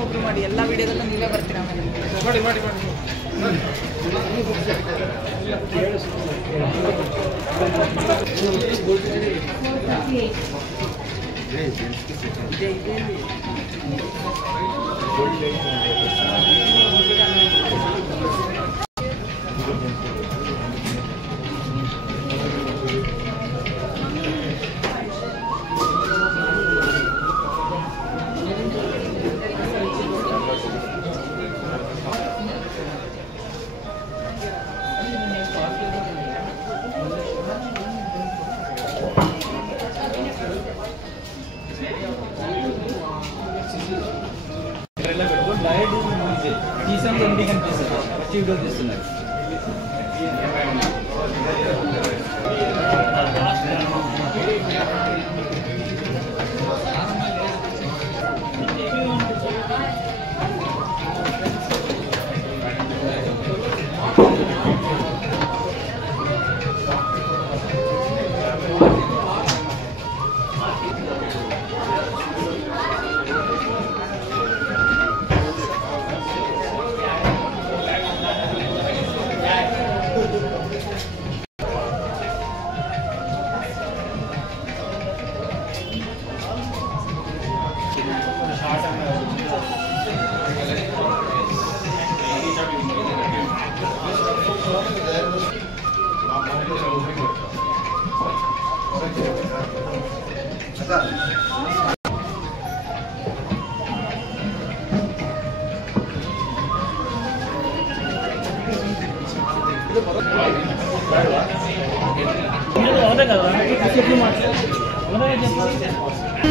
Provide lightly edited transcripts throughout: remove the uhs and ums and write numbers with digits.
ಒಬ್ರು ಮಾಡಿ ಎಲ್ಲ ವಿಡಿಯೋದಲ್ಲೂ ನೀವೇ ಬರ್ತೀರಾ ಆಮೇಲೆ ಮಾಡಿ Diet is easy. These are the Indian pieces. Achieve this tonight.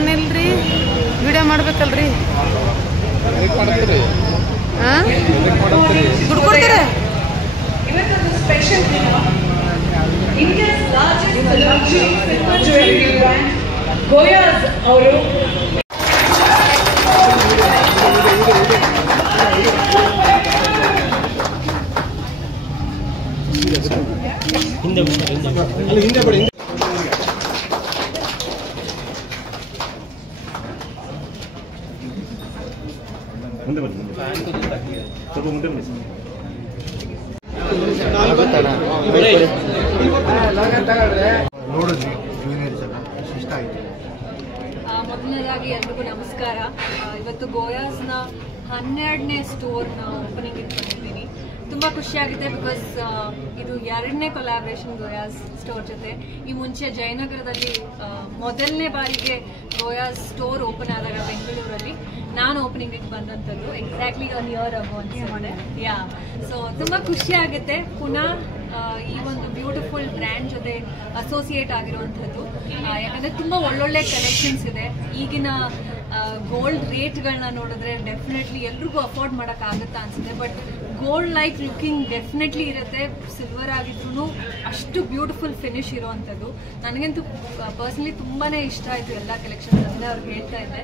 ನಿಲ್ರಿ ವಿಡಿಯೋ ಮಾಡ್ಬೇಕಲ್ರಿ ದುಡ್ಡು ಕೊಡ್ತಾರೆ ಇವತ್ತೊಂದು ಸ್ಪೆಷಲ್ ದಿನ India's largest luxury silver jewellery brand Goyaz ಅವರು ಹಿಂದೆ ಬಡಿ ಮುಂದೆ ಬನ್ನಿ ಸ್ವಲ್ಪ ಮುಂದೆ ಬನ್ನಿ ನೋಡಿದ್ವಿ ಜೂನಿಯರ್ಸ್ ಎಲ್ಲ ಇಷ್ಟ ಆಯಿತು. ಮೊದಲನೇದಾಗಿ ಎಲ್ರಿಗೂ ನಮಸ್ಕಾರ. ಇವತ್ತು ಗೋಯಾಸ್ನ 12ನೇ ಸ್ಟೋರ್ನ ಓಪನಿಂಗ್ ಇಟ್ಕೊಂಡಿದ್ದೀನಿ. ತುಂಬ ಖುಷಿಯಾಗಿದೆ ಬಿಕಾಸ್ ಇದು 2ನೇ ಕೊಲಾಬ್ರೇಷನ್ ಗೋಯಾಸ್ ಸ್ಟೋರ್ ಜೊತೆ. ಈ ಮುಂಚೆ ಜಯನಗರದಲ್ಲಿ ಮೊದಲನೇ ಬಾರಿಗೆ ಗೋಯಾಸ್ ಸ್ಟೋರ್ ಓಪನ್ ಆದಾಗ ಬೆಂಗಳೂರಲ್ಲಿ ನಾನು ಓಪನಿಂಗಿಗೆ ಬಂದಂಥದ್ದು ಎಕ್ಸಾಕ್ಟ್ಲಿ 1 ಇಯರ್ ಆಗೋ ಅನ್ಸುತ್ತೆ. ಯಾ, ಸೊ ತುಂಬ ಖುಷಿಯಾಗುತ್ತೆ ಪುನಃ ಈ ಒಂದು ಬ್ಯೂಟಿಫುಲ್ ಬ್ರ್ಯಾಂಡ್ ಜೊತೆ ಅಸೋಸಿಯೇಟ್ ಆಗಿರುವಂಥದ್ದು. ಯಾಕಂದರೆ ತುಂಬ ಒಳ್ಳೊಳ್ಳೆ ಕಲೆಕ್ಷನ್ಸ್ ಇದೆ. ಈಗಿನ ಗೋಲ್ಡ್ ರೇಟ್ಗಳನ್ನ ನೋಡಿದ್ರೆ ಡೆಫಿನೆಟ್ಲಿ ಎಲ್ರಿಗೂ ಅಫೋರ್ಡ್ ಮಾಡೋಕ್ಕಾಗುತ್ತಾ ಅನಿಸುತ್ತೆ. But gold like looking definitely ಇರುತ್ತೆ. ಸಿಲ್ವರ್ ಆಗಿದ್ರೂ ಅಷ್ಟು ಬ್ಯೂಟಿಫುಲ್ ಫಿನಿಶ್ ಇರುವಂಥದ್ದು. ನನಗಂತೂ ಪರ್ಸ್ನಲಿ ತುಂಬಾ ಇಷ್ಟ ಆಯಿತು ಎಲ್ಲ ಕಲೆಕ್ಷನ್ಸ್ ಅಂತ ಅವ್ರಿಗೆ ಹೇಳ್ತಾ ಇದ್ದೆ.